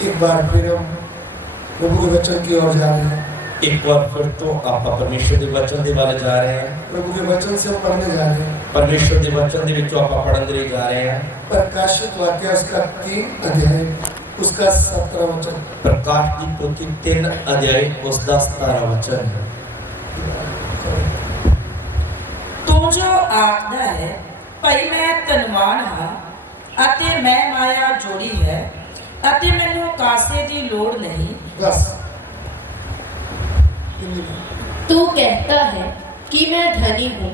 एक बार फिर हम प्रभु के वचन की ओर जा रहे हैं। एक बार फिर तो आप परमेश्वर के वचन के बारे जा रहे हैं। प्रभु के वचन से हम पढ़ने जा रहे हैं। परमेश्वर के वचन के विचों आप पढ़न दे जा रहे हैं। प्रकाशित वाक्य उसका 3 अध्याय उसका 17 वचन। प्रकाश की पोथी 3 अध्याय उसका 17 वचन। तू जो आखदा है भाई मैं धनवान हाँ अते मैं माया जोड़ी है अते मैनू कासे दी लोड़ नहीं। बस तू कहता है कि मैं धनी हूँ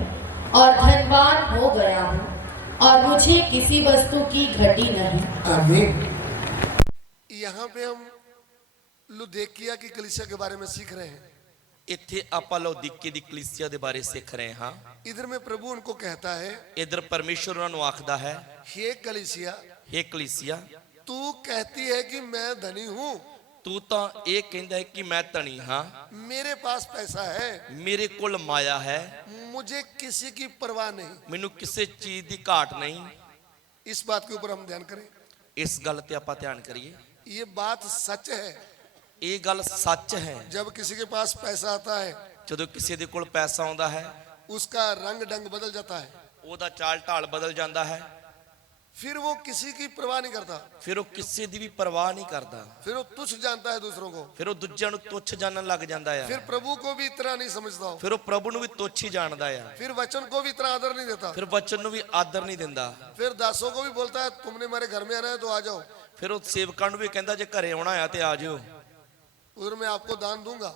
और धनवान हो गया हूँ और मुझे किसी वस्तु की घटी नहीं। आमीन। यहाँ पे हम लुदेकिया की कलीसिया के बारे में सीख रहे हैं। इत्थे आपां लौदीके दी कलीसिया दे बारे सीख रहे हां। इधर में प्रभु उनको कहता है, इधर परमेश्वर उन्हां नूं आखदा है, हे कलीसिया, हे कलीसिया तू कहती है कि मैं धनी हूँ, तू तां ये कहंदा है कि मैं धनी हां, मेरे पास पैसा है, मेरे कोल माया है, मुझे किसी की परवाह नहीं। मैनू किसी चीज दी घाट नहीं। इस बात के ऊपर हम ध्यान करें। इस गल ते आपां ध्यान करिए। ये बात सच है। ये गल सच है। जब किसी के पास पैसा आता है, जदों किसी दे कोल पैसा आउंदा है, उसका रंग ढंग बदल जाता है, ओदा चाल ढाल बदल जाता है, फिर वो किसी की परवाह नहीं करता, फिर वो किसी दी भी परवाह नहीं करता, फिर वो तुच्छ जानता है दूसरों को, फिर वो दूजिਆਂ ਨੂੰ तुच्छ जानन लग जाता है, फिर प्रभु को भी इतना नहीं समझता हो, फिर वो प्रभु ਨੂੰ भी तुच्छ ही जानता है, फिर वचन को भी इतना आदर नहीं देता, फिर वचन ਨੂੰ भी आदर नहीं दिंदा, फिर दासों को भी बोलता है तुमने मेरे घर में आना है तो आ जाओ, फिर वो सेवकां ਨੂੰ भी कहंदा जे घरे आउणा है ते आ जाओ, उधर मैं आपको दान दूंगा,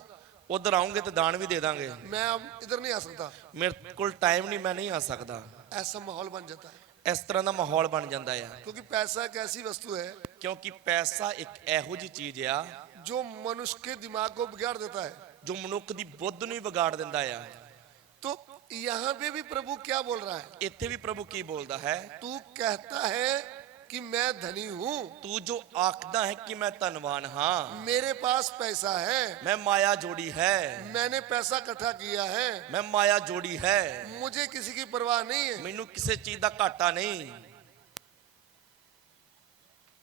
उधर आऊंगे तो दान भी दे दांगे, मैं अब इधर नहीं आ सकता। मेरे कोल टाइम नहीं, मैं नहीं आ सकता। ऐसा माहौल बन जाता है इस तरह का माहौल बन जाता है, क्योंकि पैसा एक ऐसी वस्तु है क्योंकि पैसा एक एहो जी चीज आ जो मनुष्य के दिमाग को बिगाड़ देता है, जो मनुख की बुद्ध नूं ही बिगाड़ दिंदा है। तो यहाँ पे भी प्रभु क्या बोल रहा है? इत्थे भी प्रभु की बोलता है, तू कहता है कि मैं धनी हूँ, तू जो आखदा है कि मैं धनवान हाँ, मेरे पास पैसा है, मैं माया जोड़ी है, मैंने पैसा इकट्ठा किया है, मैं माया जोड़ी है, मुझे किसी की परवाह नहीं है, मैनू किसी चीज का घाटा नहीं।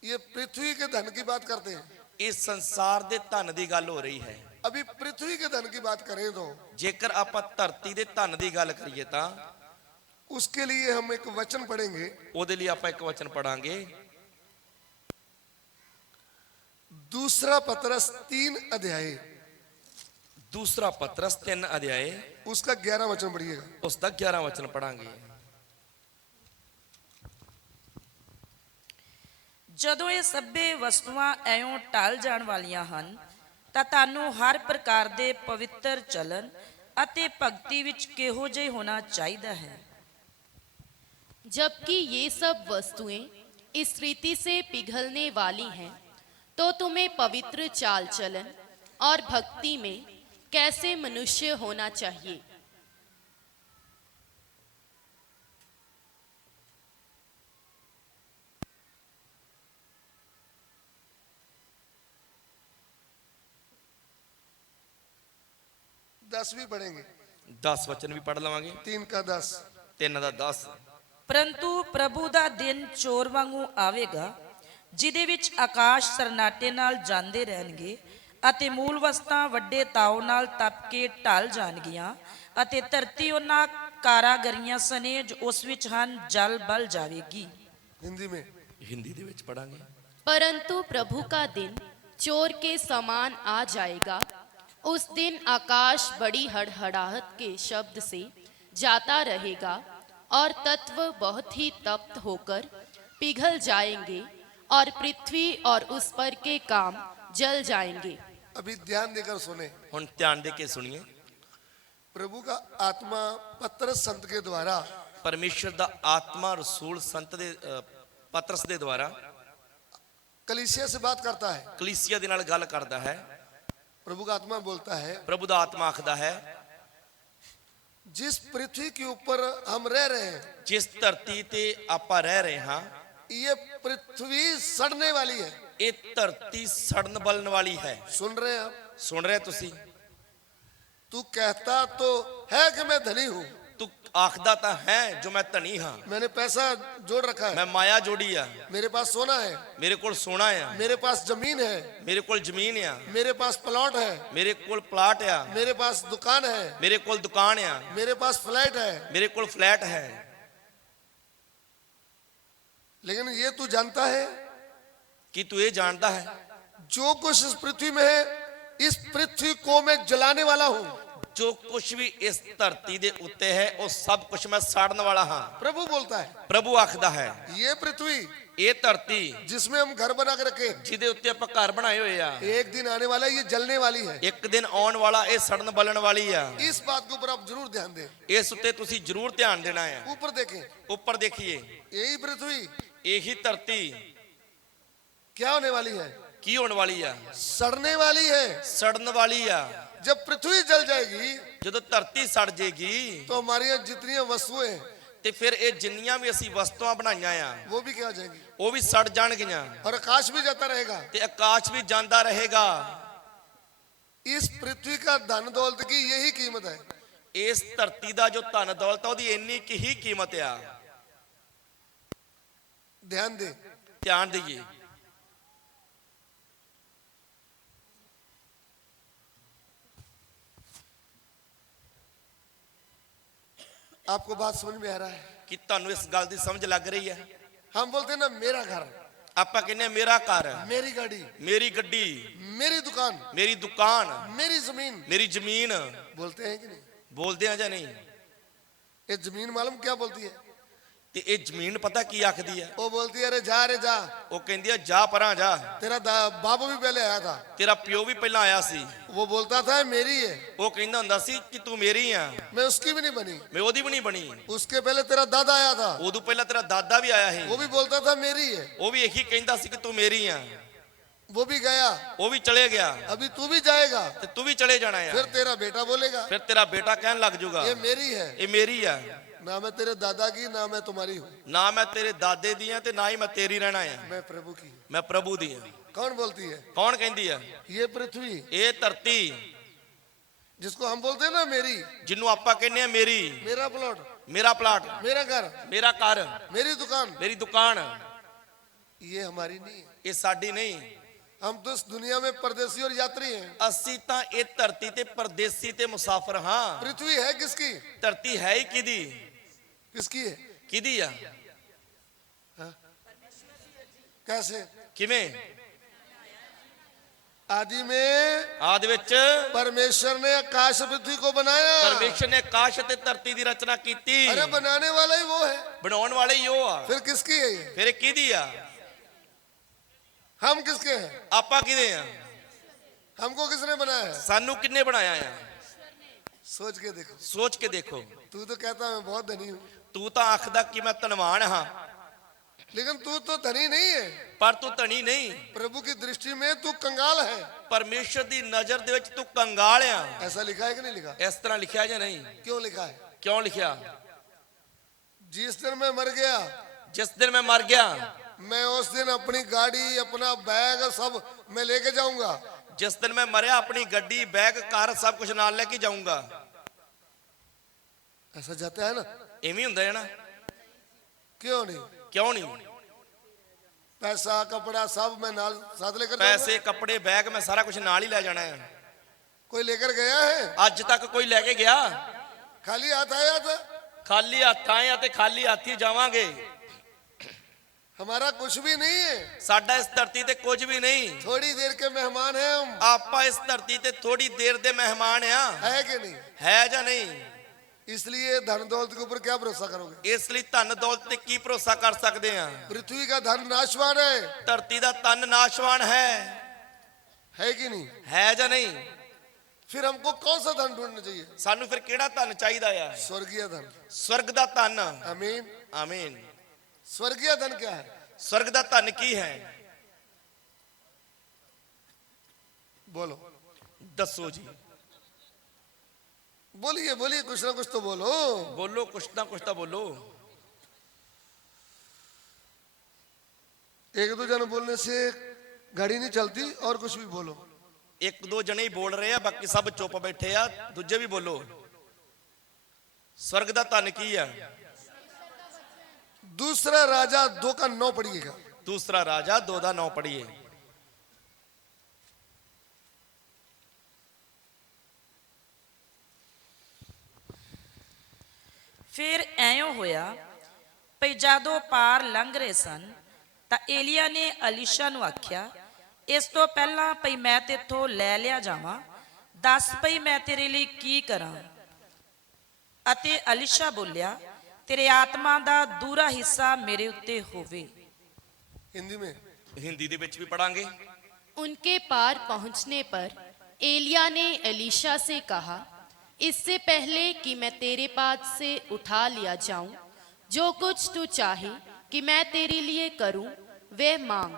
ये पृथ्वी के धन की बात करते हैं। इस संसार दे धन की गल हो रही है। अभी पृथ्वी के धन की बात करें तो जेकर आपां धरती दे धन की गल करिए तां उसके लिए हम एक वचन पढ़ेंगे। ओदे लिए आपां एक वचन पढ़ांगे। दूसरा पतरस 3 अध्याय, दूसरा पतरस 3 अध्याय उसका 11 वचन पढ़िएगा। उसका 11 वचन पढ़ांगे। ਜਦੋਂ ਇਹ ਸਭੇ ਵਸਤੂਆਂ ਐਉਂ ਟਲ ਜਾਣ ਵਾਲੀਆਂ ਹਨ ਤਾਂ ਤੁਹਾਨੂੰ ਹਰ ਪ੍ਰਕਾਰ ਦੇ ਪਵਿੱਤਰ ਚਲਨ ਅਤੇ ਭਗਤੀ ਵਿੱਚ ਕਿਹੋ ਜਿਹੇ ਹੋਣਾ ਚਾਹੀਦਾ ਹੈ। जबकि ये सब वस्तुएं इस रीति से पिघलने वाली हैं, तो तुम्हें पवित्र चाल चलन और भक्ति में कैसे मनुष्य होना चाहिए। दस भी पढ़ेंगे, 10 वचन भी पढ़ लवांगे। 3 का 10। 3 ਦਾ 10। ਪਰੰਤੂ ਪ੍ਰਭੂ ਦਾ ਦਿਨ ਚੋਰ ਵਾਂਗੂ ਆਵੇਗਾ ਜਿਹਦੇ ਵਿੱਚ ਆਕਾਸ਼ ਸਰਨਾਟੇ ਨਾਲ ਜਾਂਦੇ ਰਹਿਣਗੇ ਅਤੇ ਮੂਲ ਵਸਤਾਂ ਵੱਡੇ ਤਾਉ ਨਾਲ ਤਪ ਕੇ ਢਲ ਜਾਣਗੀਆਂ ਅਤੇ ਧਰਤੀ ਉਹਨਾਂ ਕਾਰਾਗਰੀਆਂ ਸਨੇ ਜੋ ਉਸ ਵਿੱਚ ਹਨ ਜਲ ਬਲ ਜਾਵੇਗੀ। हिंदी में हिंदी दे विच पढ़ांगे। परंतु प्रभु का दिन चोर के समान आ जाएगा। उस दिन आकाश बड़ी हड़हड़ाहट के शब्द से जाता रहेगा और तत्व बहुत ही तप्त होकर पिघल जाएंगे और पृथ्वी और उस पर के काम जल जाएंगे। अभी ध्यान देकर सुने। हुण ध्यान दे के सुनिए। प्रभु का आत्मा पतरस संत के द्वारा, परमेश्वर दा आत्मा रसूल संत दे पतरस दे द्वारा कलीसिया से बात करता है। कलीसिया दे नाल गल करदा है। प्रभु का आत्मा बोलता है, प्रभु दा आत्मा आखदा है, जिस पृथ्वी के ऊपर हम रह रहे हैं, जिस धरती ते आपां रह रहे हां, ये पृथ्वी सड़ने वाली है। ये धरती सड़न बलन वाली है। सुन रहे हैं आप? सुन रहे तुसी? तू कहता तो है कि मैं धनी हूं, तू ਆਖਦਾ ਤਾਂ ਹੈ ਜੋ ਮੈਂ ਧਨੀ ਹਾਂ, मैंने पैसा जोड़ रखा है, ਮੈਂ ਮਾਇਆ ਜੋੜੀ ਆ, मेरे पास सोना है, ਮੇਰੇ ਕੋਲ ਸੋਨਾ ਆ, मेरे पास जमीन है, ਮੇਰੇ ਕੋਲ ਜ਼ਮੀਨ ਆ, मेरे पास प्लॉट है, ਮੇਰੇ ਕੋਲ ਪਲਾਟ ਆ, मेरे पास दुकान है, ਮੇਰੇ ਕੋਲ ਦੁਕਾਨ ਆ, मेरे पास फ्लैट है। ਮੇਰੇ ਕੋਲ ਫਲੈਟ ਹੈ। लेकिन ये तू जानता है, ਕੀ ਤੂੰ ਇਹ ਜਾਣਦਾ ਹੈ जो कुछ इस पृथ्वी में है, इस पृथ्वी को मैं जलाने वाला हूँ। ਜੋ ਕੁਝ ਵੀ ਇਸ ਧਰਤੀ ਦੇ ਉੱਤੇ ਹੈ ਉਹ ਸਭ ਕੁਝ ਮੈਂ ਸਾੜਨ ਵਾਲਾ ਹਾਂ। प्रभु बोलता है, ਪ੍ਰਭੂ ਆਖਦਾ ਹੈ ये पृथ्वी ਇਹ ਧਰਤੀ जिसमें हम घर बना के रखे, ਜਿਹਦੇ ਉੱਤੇ ਆਪਾਂ ਘਰ ਬਣਾਏ ਹੋਏ ਆ, एक दिन आने वाला है, ये जलने वाली है। ਇੱਕ ਦਿਨ ਆਉਣ ਵਾਲਾ ਇਹ ਸੜਨ ਬਲਣ ਵਾਲੀ ਆ। इस बात के ऊपर आप जरूर ध्यान दें। ਇਸ ਉੱਤੇ ਤੁਸੀਂ ਜ਼ਰੂਰ ਧਿਆਨ ਦੇਣਾ ਆ। ऊपर देखें, ਉੱਪਰ ਦੇਖੀਏ, यही पृथ्वी ਇਹੀ ਧਰਤੀ क्या होने वाली है? ਕੀ ਹੋਣ ਵਾਲੀ ਆ? सड़ने वाली है। ਸੜਨ ਵਾਲੀ ਆ। जब पृथ्वी जल जाएगी ਜਦੋਂ ਧਰਤੀ ਸੜ ਜੇਗੀ तो हमारी यहाँ जितनी वस्तुएं हैं ਤੇ ਫਿਰ ਇਹ ਜਿੰਨੀਆਂ ਵੀ ਅਸੀਂ ਵਸਤੂਆਂ ਬਣਾਈਆਂ ਆ वो भी क्या हो जाएंगी, ਉਹ ਵੀ ਸੜ ਜਾਣਗੀਆਂ और आकाश भी जाता रहेगा। ਤੇ ਆਕਾਸ਼ ਵੀ ਜਾਂਦਾ ਰਹੇਗਾ। इस पृथ्वी का धन दौलत की यही कीमत है। ਇਸ ਧਰਤੀ ਦਾ ਜੋ ਧਨ ਦੌਲਤ ਆ ਉਹਦੀ ਇੰਨੀ ਕੀ ਹੀ ਕੀਮਤ ਆ। ध्यान दे। ਧਿਆਨ ਦਈਏ। आपको बात समझ में आ रहा है? ਕਿ ਤੁਹਾਨੂੰ ਇਸ ਗੱਲ ਦੀ ਸਮਝ ਲੱਗ ਰਹੀ ਹੈ? हम बोलते हैं ना, मेरा घर, ਆਪਾਂ ਕਹਿੰਦੇ ਮੇਰਾ ਘਰ, मेरी गाड़ी, ਮੇਰੀ ਗੱਡੀ, मेरी दुकान, ਮੇਰੀ ਦੁਕਾਨ, मेरी जमीन, ਮੇਰੀ ਜ਼ਮੀਨ। बोलते हैं कि नहीं? ਬੋਲਦੇ ਆ ਜਾਂ ਨਹੀਂ? ये जमीन मालूम क्या बोलती है? ਤੇ ਇਹ ਜ਼ਮੀਨ पता ਕੀ ਆਖਦੀ ਹੈ? वो बोलती है, अरे जा रे जा, ਉਹ ਕਹਿੰਦੀ ਆ ਜਾ ਪਰਾਂ ਜਾ। तेरा बाबू भी पहले आया था, ਤੇਰਾ ਪਿਓ ਵੀ ਪਹਿਲਾਂ ਆਇਆ ਸੀ। वो बोलता था मेरी है, ਉਹ ਕਹਿੰਦਾ ਹੁੰਦਾ ਸੀ ਕਿ ਤੂੰ ਮੇਰੀ ਆ, मैं उसकी भी नहीं बनी। ਮੈਂ ਉਹਦੀ ਵੀ ਨਹੀਂ ਬਣੀ। उसके पहले तेरा दादा आया था, ਉਦੋਂ ਪਹਿਲਾਂ ਤੇਰਾ ਦਾਦਾ ਵੀ ਆਇਆ वो ਸੀ, भी बोलता था मेरी है, ਉਹ ਵੀ ਇਹੀ ਕਹਿੰਦਾ ਸੀ ਕਿ ਤੂੰ ਮੇਰੀ ਆ। वो भी गया, ਉਹ ਵੀ ਚਲੇ ਗਿਆ अभी तू भी जाएगा, ਤੇ ਤੂੰ ਵੀ ਚਲੇ ਜਾਣਾ ਆ। फिर तेरा बेटा बोलेगा ਫਿਰ ਤੇਰਾ ਬੇਟਾ ਕਹਿਣ ਲੱਗ ਜਾਊਗਾ ये मेरी है। ਇਹ ਮੇਰੀ ਆ। ना मैं तेरे दादा की, ना मैं तुम्हारी हूँ, ਨਾ ਮੈਂ ਤੇਰੇ ਦਾਦੇ ਦੀ ਆ ਤੇ ਨਾ ਹੀ ਮੈਂ ਤੇਰੀ ਰਹਿਣਾ ਆ, मैं प्रभु की हूँ। ਮੈਂ ਪ੍ਰਭੂ ਦੀ ਆ। कौन बोलती है? ਕੌਣ ਕਹਿੰਦੀ ਆ? ये पृथ्वी ਇਹ ਧਰਤੀ जिसको हम बोलते हैं ना मेरी, ਜਿਹਨੂੰ ਆਪਾਂ ਕਹਿੰਦੇ आ ਮੇਰੀ, मेरा प्लॉट, ਮੇਰਾ ਪਲਾਟ, मेरा घर, ਮੇਰਾ ਘਰ, मेरी दुकान, ਮੇਰੀ ਦੁਕਾਨ, ये हमारी नहीं है। ਇਹ ਸਾਡੀ ਨਹੀਂ। हम तो इस दुनिया में परदेसी और यात्री हैं। ਅਸੀਂ ਤਾਂ ਇਹ ਧਰਤੀ ਤੇ ਪਰਦੇਸੀ ਤੇ ਮੁਸਾਫਰ ਹਾਂ। पृथ्वी है किसकी? ਧਰਤੀ ਹੈ ਹੀ ਕਿਹਦੀ? किसकी है? ਕਿਹਦੀ ਆ? कैसे? ਕਿਵੇਂ? आदि में ਆਦਿ ਵਿੱਚ परमेश्वर ने आकाश पृथ्वी को बनाया। ਪਰਮੇਸ਼ਰ ਨੇ ਆਕਾਸ਼ ਅਤੇ ਧਰਤੀ ਦੀ ਰਚਨਾ ਕੀਤੀ। अरे बनाने वाला ही वो है, ਬਣਾਉਣ ਵਾਲੇ ਹੀ ਉਹ ਆ। फिर किसकी है ये? ਫਿਰ ਇਹ ਕਿਹਦੀ ਆ? हम किसके हैं? ਆਪਾਂ ਕਿਹਦੇ ਆ? हमको किसने बनाया है? ਸਾਨੂੰ ਕਿੰਨੇ ਬਣਾਇਆ ਆ? सोच के देखो। ਸੋਚ ਕੇ ਦੇਖੋ। तू तो कहता मैं बहुत धनी हूँ, ਤੂੰ ਤਾਂ ਆਖਦਾ ਕਿ ਮੈਂ ਧਨਵਾਨ ਹਾਂ, लेकिन तू तो धनी नहीं है। ਪਰ ਤੂੰ ਧਨੀ ਨਹੀਂ। प्रभु की दृष्टि में तू कंगाल है। ਪਰਮੇਸ਼ਰ ਦੀ ਨਜ਼ਰ ਦੇ ਵਿੱਚ ਤੂੰ ਕੰਗਾਲ ਆ। ऐसा लिखा है कि नहीं लिखा? ਇਸ ਤਰ੍ਹਾਂ ਲਿਖਿਆ ਜਾਂ ਨਹੀਂ? क्यों लिखा है? ਕਿਉਂ ਲਿਖਿਆ? जिस दिन मैं मर गया, ਜਿਸ ਦਿਨ ਮੈਂ ਮਰ ਗਿਆ, मैं उस दिन अपनी गाड़ी, अपना बैग सब मैं लेके जाऊंगा। ਜਿਸ ਦਿਨ ਮੈਂ ਮਰਿਆ ਆਪਣੀ ਗੱਡੀ, ਬੈਗ, ਕਾਰ ਸਭ ਕੁਝ ਨਾਲ ਲੈ ਕੇ ਜਾਊਂਗਾ। ऐसा जाता है ना? ਐਵੇਂ ਹੁੰਦਾ ਹੈ ਨਾ? क्यों नहीं? ਕਿਉਂ ਨਹੀਂ? पैसा कपड़ा सब मैं नाल साथ लेकर ਪੈਸੇ, जाऊंगा। ਕੱਪੜੇ, ਬੈਗ ਮੈਂ ਸਾਰਾ ਕੁਝ ਨਾਲ ਹੀ ਲੈ ਜਾਣਾ ਹੈ। कोई लेकर गया है? ਅੱਜ ਤੱਕ ਕੋਈ ਲੈ ਕੇ ਗਿਆ? खाली हाथ आया था? ਖਾਲੀ ਹੱਥ ਆਏ ਆ ਤੇ ਖਾਲੀ ਹੱਥ ਹੀ ਜਾਵਾਂਗੇ। हमारा कुछ भी नहीं है, ਸਾਡਾ ਇਸ ਧਰਤੀ ਤੇ ਕੁਝ ਵੀ ਨਹੀਂ। थोड़ी देर के मेहमान हैं हम, ਆਪਾਂ ਇਸ ਧਰਤੀ ਤੇ ਥੋੜੀ ਦੇਰ ਦੇ ਮਹਿਮਾਨ ਆ। है कि नहीं? ਹੈ ਜਾਂ ਨਹੀਂ? इसलिए धन दौलत के ऊपर क्या भरोसा करोगे? ਇਸ ਲਈ ਧਨ ਦੌਲਤ ਤੇ ਕੀ ਭਰੋਸਾ ਕਰ ਸਕਦੇ ਆ? पृथ्वी का धन नाशवान है ਧਰਤੀ ਦਾ ਧਨ ਨਾਸ਼ਵਾਨ ਹੈ कि नहीं? ਹੈ ਜਾਂ ਨਹੀਂ? फिर हमको कौन सा धन ढूंढना चाहिए? ਸਾਨੂੰ ਫਿਰ ਕਿਹੜਾ ਧਨ ਚਾਹੀਦਾ ਆ? स्वर्गीय धन। ਸਵਰਗ ਦਾ ਧਨ। आमीन। ਆਮੀਨ। स्वर्गीय धन क्या है? ਸਵਰਗ ਦਾ ਧਨ ਕੀ ਹੈ? बोलो, ਦੱਸੋ ਜੀ। बोलिए बोलिए, कुछ ना कुछ तो बोलो। ਬੋਲੋ, ਕੁਛ ਨਾ ਕੁਛ ਤਾਂ ਬੋਲੋ। एक दो जन बोलने से गाड़ी नहीं चलती, और कुछ भी बोलो। ਇੱਕ ਦੋ ਜਣੇ ਹੀ ਬੋਲ ਰਹੇ ਆ, ਬਾਕੀ ਸਭ ਚੁੱਪ ਬੈਠੇ ਆ। ਦੂਜੇ ਵੀ ਬੋਲੋ। स्वर्ग दा धन की है? दूसरा राजा 2:9 पढ़िएगा। दूसरा राजा 2:9 पढ़िए। ਫਿਰ ਐਂ ਹੋਇਆ ਭਈ ਜਦੋਂ ਪਾਰ ਲੰਘ ਰਹੇ ਸਨ ਤਾਂ ਏਲੀਆ ਨੇ ਅਲੀਸ਼ਾ ਨੂੰ ਆਖਿਆ, ਇਸ ਤੋਂ ਪਹਿਲਾਂ ਭਈ ਮੈਂ ਤੇਥੋਂ ਲੈ ਲਿਆ ਜਾਵਾਂ, ਦੱਸ ਭਈ ਮੈਂ ਤੇਰੇ ਲਈ ਕੀ ਕਰਾਂ। ਅਤੇ ਅਲੀਸ਼ਾ ਬੋਲਿਆ, ਤੇਰੇ ਆਤਮਾ ਦਾ ਦੂਰਾ ਹਿੱਸਾ ਮੇਰੇ ਉੱਤੇ ਹੋਵੇ। हिंदी में हिंदी दे विच भी पढ़ांगे। उनके पार पहुंचने पर एलिया ने एलीशा से कहा, इससे पहले कि मैं तेरे पास से उठा लिया जाऊं, जो कुछ तू चाहे कि मैं तेरे लिए करूं वह मांग।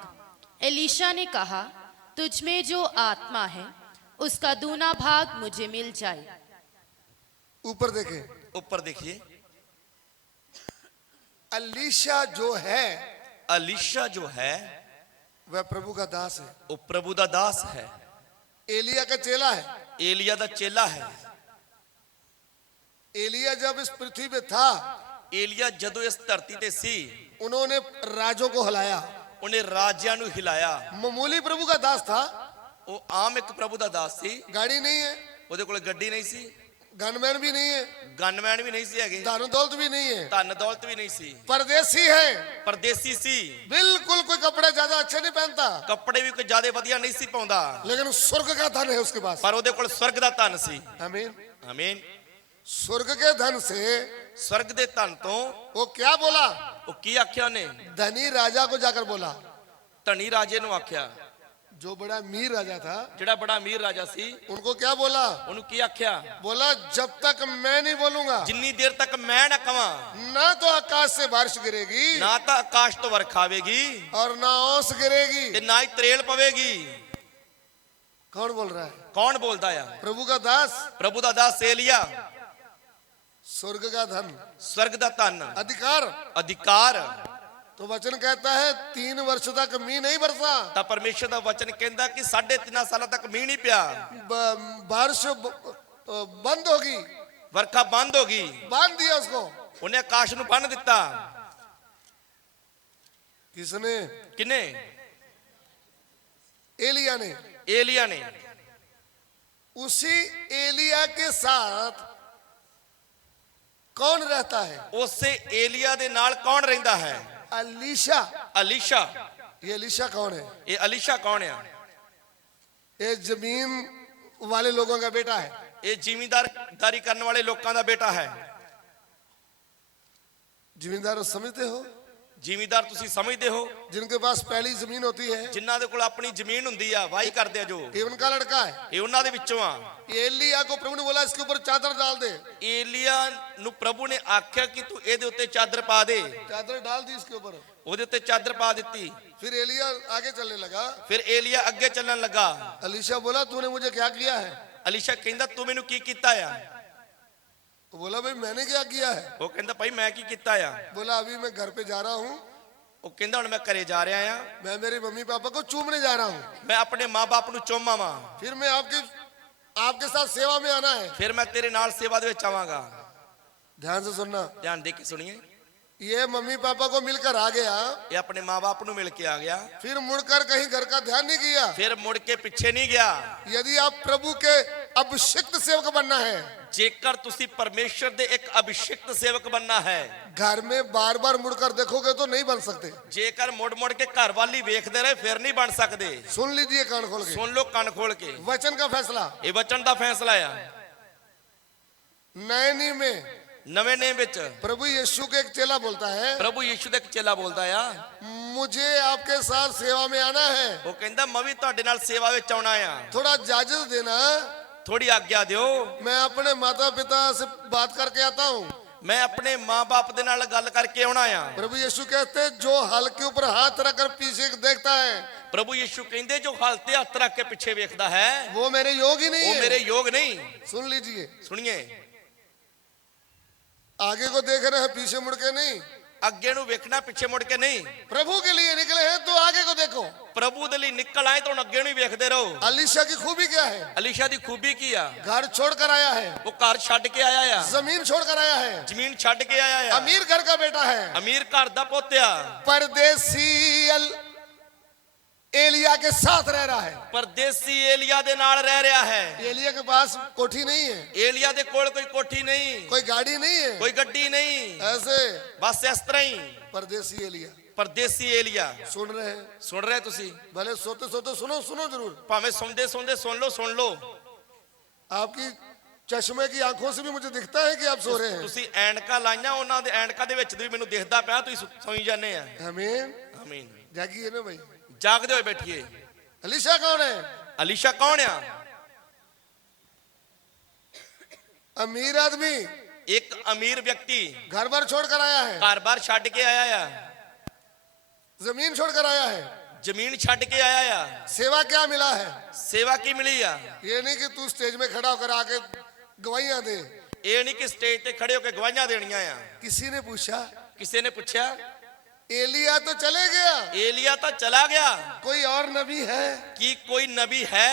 एलीशा ने कहा, तुझ में जो आत्मा है उसका दूना भाग मुझे मिल जाए। ऊपर देखें, ऊपर देखिए, अलीशा जो है अलीशा जो है वह प्रभु का दास है, वो प्रभु दा दास है, एलिया का चेला है। एलिया दा चेला है। एलिया जब इस पृथ्वी पे था, एलिया जदों इस धरती ते सी, उन्होंने राजों को हिलाया। उन्हें राजियां नूं हिलाया। मामूली प्रभु का दास था, वो आम एक प्रभु दा दास सी। गाड़ी नहीं है, ਉਹਦੇ ਕੋਲ ਗੱਡੀ ਨਹੀਂ ਸੀ, गनमैन भी नहीं है, ਗਨਮੈਨ ਵੀ ਨਹੀਂ ਸੀ ਹੈਗੇ, धन दौलत भी नहीं है, ਧਨ ਦੌਲਤ ਵੀ ਨਹੀਂ ਸੀ, परदेसी है, ਪਰਦੇਸੀ ਸੀ, बिल्कुल कोई कपड़े ज्यादा अच्छे नहीं पहनता, ਕੱਪੜੇ ਵੀ ਕੋਈ ਜ਼ਿਆਦਾ ਵਧੀਆ ਨਹੀਂ ਸੀ ਪਾਉਂਦਾ, लेकिन स्वर्ग का धन है उसके पास। ਪਰ ਉਹਦੇ ਕੋਲ ਸਵਰਗ ਦਾ ਧਨ ਸੀ। आमीन। ਆਮੀਨ। स्वर्ग के धन से ਸਵਰਗ ਦੇ ਧਨ ਤੋਂ वो क्या बोला? ਉਹ ਕੀ ਆਖਿਆ ਉਹਨੇ? धनी राजा को जाकर बोला, ਧਨੀ ਰਾਜੇ ਨੂੰ ਆਖਿਆ, जो बड़ा अमीर राजा था, ਜਿਹੜਾ ਬੜਾ ਅਮੀਰ ਰਾਜਾ ਸੀ, उनको क्या बोला? ਉਹਨੂੰ ਕੀ आख्या? बोला, जब तक मैं नहीं बोलूंगा ਜਿੰਨੀ देर तक मैं ना कवां, ना तो आकाश से बारिश गिरेगी ना तो आकाश तो वर्खा आवेगी और ना ओस गिरेगी। ते ना ही त्रेल पवेगी। कौन बोल रहा है? कौन बोलता है? प्रभु का दास, प्रभु दा दास एलिया। स्वर्ग का धन, स्वर्ग दा धन, अधिकार। अधिकार। तो वचन कहता है 3 वर्ष तक मींह नहीं बरसा, ਤਾਂ ਪਰਮੇਸ਼ਰ ਦਾ ਵਚਨ ਕਹਿੰਦਾ ਕਿ 3.5 ਸਾਲਾਂ ਤੱਕ ਮੀਂਹ ਨਹੀਂ ਪਿਆ, बारिश बंद होगी। ਵਰਖਾ ਬੰਦ ਹੋ ਗਈ। बांध दिया उसको। ਉਹਨੇ ਆਕਾਸ਼ ਨੂੰ ਬੰਨ ਦਿੱਤਾ। किसने? ਕਿਨੇ? एलिया ने। एलिया ने। उसी एलिया के साथ कौन रहता है? ਉਸੇ ਏਲੀਆ ਦੇ ਨਾਲ ਕੌਣ ਰਹਿੰਦਾ ਹੈ? अलीशा। अलीशा। ये अलीशा कौन है? ये अलीशा कौन है? ये जमीन वाले लोगों का बेटा है। ये जिमींदारी करने वाले लोगों का बेटा है। जिमींदार समझते हो? जिमींदार तुसी समझते हो? जिनके पास पहली जमीन होती है, जिन्हां दे कोल अपनी जमीन हुंदी आ, वाही करदे आ, जो ये उनका लड़का है। ये उन्हां दे विचों आ। एलिया को प्रभु ने बोला, इसके ऊपर चादर डाल दे। एलिया नु प्रभु ने आख्या कि तू एदे उत्ते चादर पा दे। चादर डाल दी इसके ऊपर। ओदे उत्ते चादर पा दित्ती। फिर एलिया आगे चलने लगा। फिर एलिया अगे चलने लगा। अलीशा बोला, तूने मुझे क्या किया है? अलीशा कहंदा तू मैनू की कीता आ? तो बोला, भाई मैंने क्या किया है? वो कहंदा भाई मैं की कीता आ? बोला, अभी मैं घर पे जा रहा हूँ, वो कहंदा हुण मैं घरे जा रहा आ, मैं मेरे मम्मी पापा को चूमने जा रहा हूँ, मैं अपने मां बाप नू चूमावां, फिर मैं आपके साथ सेवा में आना है। फिर मैं तेरे नाल सेवा दे विच आवांगा। ध्यान से सुनना। ध्यान दे के सुनिए। ये मम्मी पापा को मिलकर आ गया, ये अपने माँ बाप नू मिल के आ गया, फिर मुड़कर कहीं घर का ध्यान नहीं किया। फिर मुड़ के पीछे नहीं गया। यदि आप प्रभु के अभिषिक्त सेवक बनना है, जेकर तुसी परमेश्वर दे एक अभिषिक्त सेवक बनना है, घर में बार बार मुड़कर देखोगे तो नहीं बन सकते। जेकर मुड़ मुड़ के घर वाली वेखदे रहे फिर नहीं बन सकते। सुन लीजिए कान खोल के, सुन लो कान खोल के, वचन का फैसला। ये वचन दा फैसला है। नए नियम में नवे नेम विच प्रभु यीशु के एक चेला बोलता है, प्रभु यीशु दे चेला बोलदा आ, मुझे आपके साथ सेवा में आना है, वो कहंदा मैं भी तुहाडे नाल सेवा विच आउणा आ, थोड़ा इजाजत देना, थोड़ी आज्ञा दियो, मैं अपने माता पिता से बात करके आता हूँ। मैं अपने माँ बाप दे नाल गल करके आउणा आ। प्रभु यीशु कहते हैं, जो हल के ऊपर हाथ रखकर पीछे देखता है, प्रभु यीशु कहंदे जो हाल ते हथ रख के पीछे वेखदा है वो मेरे योग ही नहीं वो है। मेरे योग नहीं। सुन लीजिए, सुनिए, आगे को देख रहे हैं, पीछे मुड़ के नहीं। ਅੱਗੇ ਨੂੰ ਵੇਖਣਾ ਪਿੱਛੇ ਮੁੜ ਕੇ ਨਹੀਂ प्रभु के लिए निकले हैं तो आगे को देखो। ਪ੍ਰਭੂ ਦੇ ਲਈ ਨਿਕਲ ਆਏ ਤਾਂ ਹੁਣ ਅੱਗੇ ਨੂੰ ਹੀ ਵੇਖਦੇ ਰਹੋ अलीशा की खूबी क्या है? ਅਲੀਸ਼ਾ ਦੀ ਖੂਬੀ ਕੀ ਆ घर छोड़कर आया है, ਉਹ ਘਰ ਛੱਡ ਕੇ ਆਇਆ ਆ जमीन छोड़कर आया है, ਜ਼ਮੀਨ ਛੱਡ ਕੇ ਆਇਆ ਆ अमीर घर का बेटा है, ਅਮੀਰ ਘਰ ਦਾ ਪੁੱਤ ਆ परदेसी एलिया के साथ रह रहा है। ਪਰਦੇਸੀ ਏਲੀਆ ਦੇ ਨਾਲ ਰਹਿ ਰਿਹਾ ਹੈ एलिया के पास कोठी नहीं है, ਏਲੀਆ ਦੇ ਕੋਲ ਕੋਈ ਕੋਠੀ ਨਹੀਂ कोई गाड़ी नहीं है, ਕੋਈ ਗੱਡੀ ਨਹੀਂ ऐसे ਬਸ ਇਸ ਤਰ੍ਹਾਂ ਹੀ परदेसी एलिया। ਪਰਦੇਸੀ ਏਲੀਆ सुन रहे हैं? ਸੁਣ ਰਹੇ ਤੁਸੀਂ भले सोते सोते सुनो, सुनो जरूर। ਭਾਵੇਂ ਸੁਣਦੇ ਸੁਣਦੇ ਸੁਣ ਲਓ आपकी चश्मे की आंखों से भी मुझे दिखता है कि आप सो रहे हैं। ਤੁਸੀਂ ਐਨਕਾਂ ਲਾਈਆਂ ਉਹਨਾਂ ਦੇ ਐਨਕਾਂ ਦੇ ਵਿੱਚ ਵੀ ਮੈਨੂੰ ਦਿਖਦਾ ਪਿਆ ਤੁਸੀਂ ਸੌਂ ਜਾਂਦੇ ਆ आमीन। ਆਮੀਨ जागिए ना भाई। ਜਾਗਦੇ ਹੋਏ ਬੈਠੀਏ अलीशा कौन है? ਅਲੀਸ਼ਾ ਕੌਣ ਆ अमीर आदमी ਇੱਕ ਅਮੀਰ ਵਿਅਕਤੀ घर बार छोड़कर आया है, ਘਰ-ਬਾਰ ਛੱਡ ਕੇ ਆਇਆ ਆ जमीन छोड़कर आया है। ਜ਼ਮੀਨ ਛੱਡ ਕੇ ਆਇਆ ਆ सेवा क्या मिला है? ਸੇਵਾ ਕੀ ਮਿਲੀ ਆ ये नहीं कि तू स्टेज में खड़ा होकर आके गवाहियां दे। ਇਹ ਨਹੀਂ ਕਿ ਸਟੇਜ ਤੇ ਖੜੇ ਹੋ ਕੇ ਗਵਾਹੀਆਂ ਦੇਣੀਆਂ ਆ किसी ने पूछा, ਕਿਸੇ ਨੇ ਪੁੱਛਿਆ एलिया तो चले गया, ਏਲੀਆ ਤਾਂ ਚਲਾ ਗਿਆ कोई और नबी है? ਕੀ ਕੋਈ ਨਬੀ ਹੈ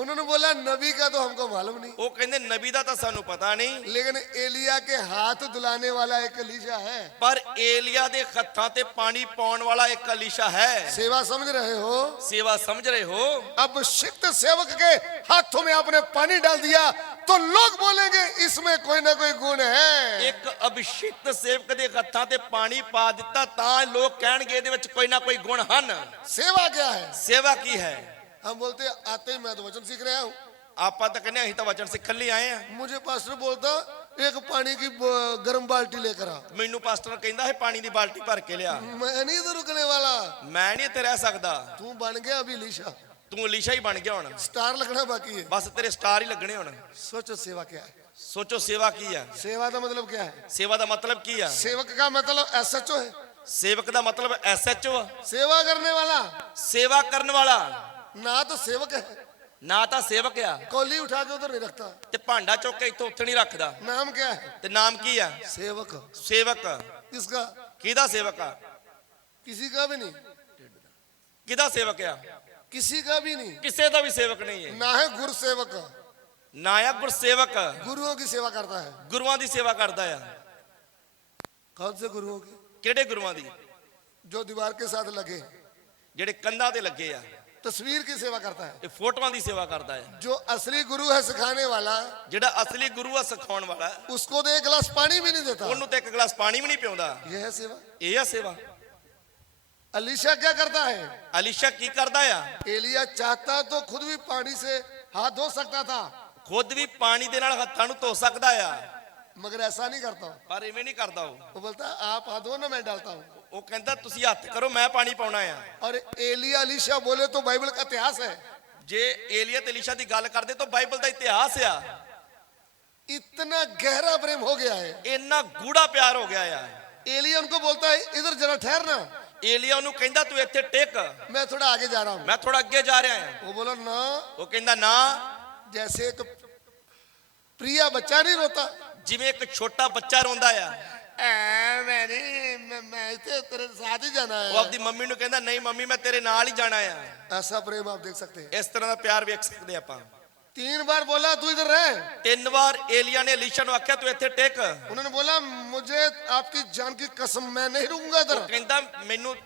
उन्होंने बोला नबी का तो हमको मालूम नहीं, ਉਹ ਕਹਿੰਦੇ ਨਬੀ ਦਾ ਤਾਂ ਸਾਨੂੰ ਪਤਾ ਨਹੀਂ लेकिन एलिया के हाथ धुलाने वाला एक अलीशा है। ਪਰ ਏਲੀਆ ਦੇ ਹੱਥਾਂ ਤੇ ਪਾਣੀ ਪਾਉਣ ਵਾਲਾ ਇੱਕ ਅਲੀਸ਼ਾ ਹੈ सेवा समझ रहे हो? ਸੇਵਾ ਸਮਝ ਰਹੇ ਹੋ अब शिक्त सेवक के हाथों में आपने पानी डाल दिया तो लोग बोलेंगे इसमें कोई ना कोई गुण है। ਇੱਕ ਅਭਿਸ਼ਿਕਤ ਸੇਵਕ ਦੇ ਹੱਥਾਂ ਤੇ ਪਾਣੀ ਪਾ ਦਿੱਤਾ ਤਾਂ ਲੋਕ ਕਹਿਣਗੇ ਇਹਦੇ ਵਿੱਚ ਕੋਈ ਨਾ ਕੋਈ ਗੁਣ ਹਨ सेवा क्या है? ਸੇਵਾ ਕੀ ਹੈ हम बोलते हैं, आते ही मैं तो वचन सीख रहा हूँ। ਆਪਾਂ ਤਾਂ ਕਹਿੰਦੇ ਅਸੀਂ ਤਾਂ ਵਚਨ ਸਿੱਖਣ ਲਈ ਆਏ ਆ मुझे पास्टर बोलता एक पानी की गर्म बाल्टी लेकर आ। ਮੈਨੂੰ ਪਾਸਟਰ ਕਹਿੰਦਾ ਹੈ ਪਾਣੀ ਦੀ ਬਾਲਟੀ ਭਰ ਕੇ ਲਿਆ मैं नहीं तो रुकने वाला। ਮੈਂ ਨਹੀਂ ਇੱਥੇ ਰਹਿ ਸਕਦਾ तू बन गया अभी अलीशा, ਤੂੰ ਅਲੀਸ਼ਾ ਹੀ ਬਣ ਗਿਆ ਹੁਣ स्टार लगना बाकी है। ਬਸ ਤੇਰੇ ਸਟਾਰ ਹੀ ਲੱਗਣੇ ਹੁਣ सोचो सेवा क्या है? ਸੋਚੋ ਸੇਵਾ ਕੀ ਆ सेवा का मतलब क्या है? ਸੇਵਾ ਦਾ ਮਤਲਬ ਕੀ ਆ सेवक का मतलब SHO है, ਸੇਵਕ ਦਾ ਮਤਲਬ ਐਸਐਚਓ ਆ सेवा करने वाला। ਸੇਵਾ ਕਰਨ ਵਾਲਾ ना तो सेवक है, ਨਾ ਤਾਂ ਸੇਵਕ ਆ कौली उठा के उधर नहीं रखता। ਤੇ ਭਾਂਡਾ ਚੁੱਕ ਕੇ ਇੱਥੋਂ ਉੱਥੇ ਨਹੀਂ ਰੱਖਦਾ नाम क्या है? ਤੇ ਨਾਮ ਕੀ ਆ सेवक। ਸੇਵਕ किसका? ਕਿਹਦਾ ਸੇਵਕ ਆ किसी का भी नहीं, ਕਿਹਦਾ ਸੇਵਕ ਆ किसी का भी नहीं। ਕਿਸੇ ਦਾ ਵੀ ਸੇਵਕ ਨਹੀਂ ਹੈ ना है गुरु सेवक, ਨਾ ਆ ਗੁਰਸੇਵਕ गुरुओं की सेवा करता है। ਗੁਰੂਆਂ ਦੀ ਸੇਵਾ ਕਰਦਾ ਆ कौन से गुरुओं की? ਕਿਹੜੇ ਗੁਰੂਆਂ ਦੀ जो दीवार के साथ लगे, ਜਿਹੜੇ ਕੰਧਾਂ ਤੇ ਲੱਗੇ ਆ तस्वीर की सेवा करता है। ਇਹ ਫੋਟੋਆਂ ਦੀ ਸੇਵਾ ਕਰਦਾ ਆ जो असली गुरु है सिखाने वाला, ਜਿਹੜਾ ਅਸਲੀ ਗੁਰੂ ਆ ਸਿਖਾਉਣ ਵਾਲਾ उसको तो एक गिलास पानी भी नहीं देता। ਉਹਨੂੰ ਤੇ ਇੱਕ ਗਲਾਸ ਪਾਣੀ ਵੀ ਨਹੀਂ ਪਿਉਂਦਾ यह है सेवा। ਇਹ ਆ ਸੇਵਾ अलीशा क्या करता है? ਅਲੀਸ਼ਾ ਕੀ ਕਰਦਾ ਆ एलिया चाहता तो खुद भी पानी से हाथ धो सकता था, ਖੁਦ ਵੀ ਪਾਣੀ ਦੇ ਨਾਲ ਹੱਥਾਂ ਨੂੰ ਧੋ ਸਕਦਾ ਆ मगर ऐसा नहीं करता। ਪਰ ਇਵੇਂ ਨਹੀਂ ਕਰਦਾ ਉਹ वो बोलता आप हाथ धो ना, मैं डालता हूँ। ਉਹ ਕਹਿੰਦਾ ਤੁਸੀਂ ਹੱਥ ਕਰੋ ਮੈਂ ਪਾਣੀ ਪਾਉਣਾ ਆ और एलिया अलीशा बोले तो बाइबल का इतिहास है। ਜੇ ਏਲੀਆ ਤੇ ਅਲੀਸ਼ਾ ਦੀ ਗੱਲ ਕਰਦੇ ਤਾਂ ਬਾਈਬਲ ਦਾ ਇਤਿਹਾਸ ਆ इतना गहरा प्रेम हो गया है। ਇੰਨਾ ਗੂੜਾ ਪਿਆਰ ਹੋ ਗਿਆ ਆ एलिया उनको बोलता है इधर जरा ठहरना, ਏਲੀਆ ਉਹਨੂੰ ਕਹਿੰਦਾ ਤੂੰ ਇੱਥੇ ਟਿਕ मैं थोड़ा आगे जा रहा हूँ। ਮੈਂ ਥੋੜਾ ਅੱਗੇ ਜਾ ਰਿਹਾ ਆ वो बोला ना, ਉਹ ਕਹਿੰਦਾ ਨਾ जैसे एक प्रिया बच्चा नहीं रोता, ਜਿਵੇਂ ਇੱਕ ਛੋਟਾ ਬੱਚਾ ਰੋਂਦਾ ਆ मैं इसे तेरे साथ ही जाना ਉਹ है। ਆਪਦੀ ਮੰਮੀ ਨੂੰ ਕਹਿੰਦਾ ਨਹੀਂ ਮੰਮੀ ਮੈਂ ਤੇਰੇ ਨਾਲ ਹੀ ਜਾਣਾ ਆ ऐसा प्रेम आप देख सकते हैं। ਇਸ ਤਰ੍ਹਾਂ ਦਾ ਪਿਆਰ ਵੇਖ ਸਕਦੇ ਆਪਾਂ 3 बार बोला तू इधर रह। 3 ਵਾਰ ਏਲੀਆ ਨੇ ਅਲੀਸ਼ਾ ਨੂੰ ਆਖਿਆ ਤੂੰ ਇੱਥੇ ਟਿਕ उन्होंने बोला मुझे आपकी जान की कसम मैं नहीं रुकूंगा इधर, ਉਹ ਕਹਿੰਦਾ ਮੈਨੂੰ